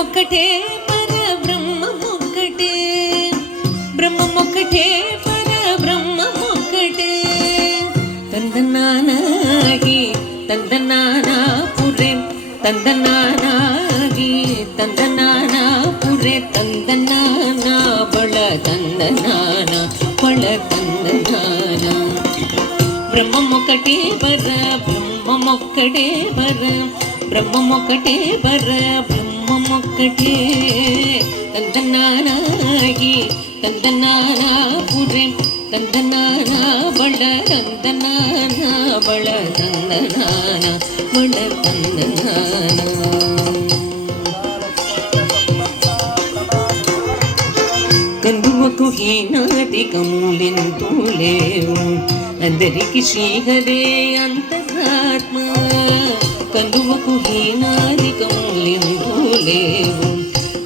బ్రహ్మమొక్కటే పరబ్రహ్మమొక్కటే, బ్రహ్మమొక్కటే పరబ్రహ్మమొక్కటే. తందనానాగి తందనానా పురే, తందనానాగి తందనానా పురే, తందనానా బళ తందనానా బళ తందనానా. బ్రహ్మమొక్కటే పర బ్రహ్మమొక్కటే పర, బ్రహ్మమొక్కటే పర బ్రహ్మమొక్కటే. తందనానాగి తందనానా పురే, తందనానా బళ తందనానా బళ తందనానా బళ తందనానా. కందువకు హీనాధికములెంతూ లేవు, అందరికి శ్రీహరే అంతరాత్మ. కందువకు హీనాధికములెంతూ లేవు,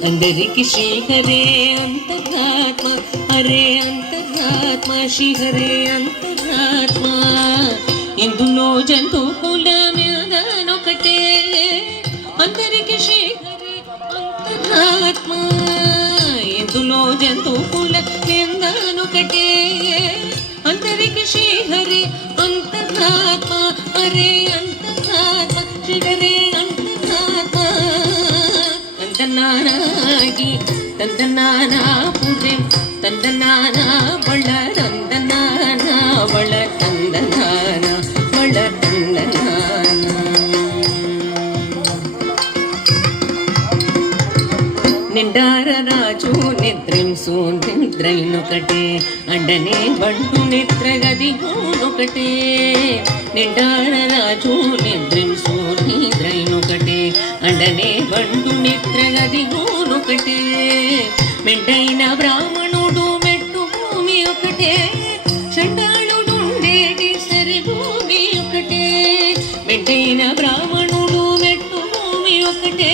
అందరికి శ్రీహరే అంతరాత్మ. హరే అంతరాత్మ శ్రీహరే అంతరాత్మ. ఇందులో జంతు కులమేదనొకటే, అందరికి శ్రీహరే అంతరాత్మ. ఇందులో జంతు కులమేదనొకటే, అందరికి శ్రీహరే అంతరాత్మ. హరే అంతరాత్మ శ్రీహరే అంతరాత్మ. తందనానాగి తందనానా పురే, తందనానా బళ తందనానా బళ తందనానా బళ తందనానా. నిండార రాజు నిద్రింసు నిద్రైనొకటే, అండనే బంటు నిద్రగదిగూనొకటే. నిండార రాజు నిద్రింసు నిద్రైనొకటే, అండనే బంటు నిద్రగదిగూనొకటే. మెండైన బ్రాహ్మణుడు మెట్టు భూమి ఒకటే, చండాళుడుండేటి సరి భూమి ఒకటే. మెండైన బ్రాహ్మణుడు మెట్టు భూమి ఒకటే,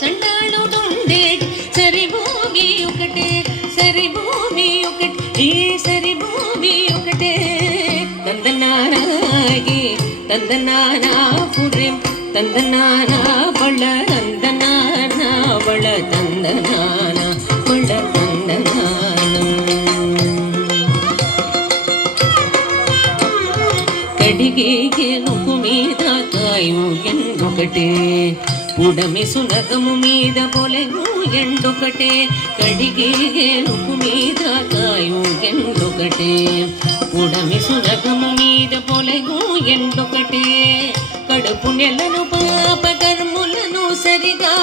చండాళుడుండేటి సరి భూమి ఒకటే. సరి భూమి ఒకటే, ఈ సరి భూమి ఒకటే. తందనానాగి తందనానా పురే, తందనానా బళ తందనానా బళ తందనానా బళ తందనానా. కడిగే గెలుపు మీద కాయు ఎండొకటే, ఉడమి సునగము మీద పొలెను ఎండొకటే. కడిగే గెలుపు మీద కాయు ఎండొకటే, ఉడమి సునగము మీద పొలెను ఎండొకటే. కడుపు నెలను పాప కర్ములను సరిగా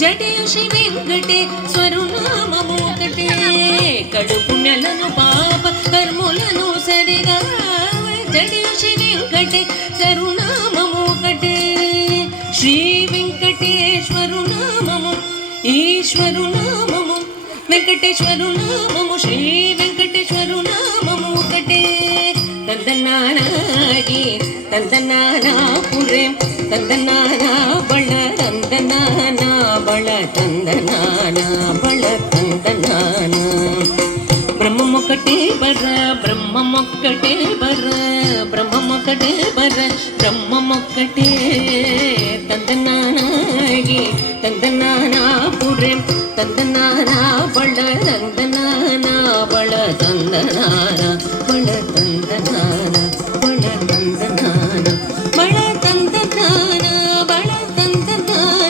జడేయు శ్రీ వెంకటేశ్వరు నామము ఒకటే. కడుపు నెలను పాప కర్ములను సరిగా జడేయు శ్రీ వెంకటేశ్వరు నామము ఒకటే. శ్రీ వెంకటేశ్వరు నామము ఈశ్వరు నామము, వెంకటేశ్వరు నామము శ్రీ వెంకటేశ్వరు నామము ఒకటే. తందనానాగి తందనానా పురే, తందనానా బళ తందనానా బళ తందనానా బళ తందనానా. బ్రహ్మమొక్కటే పర బ్రహ్మమొక్కటే పర, బ్రహ్మమొక్కటే పర బ్రహ్మమొక్కటే. తందనానాగి తందనానా పురే, తందనానా బళ తందనానా బళ తందనానా బళ తందనానా బళ తందనానా బళ తందనానా బళ తందనానా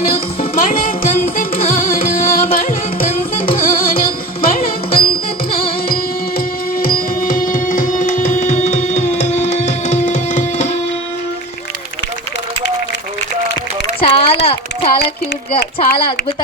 బళ తందనానా బళ తందనానా బళ తందనానా. చాలా చాలా క్యూట్ గా, చాలా అద్భుతంగా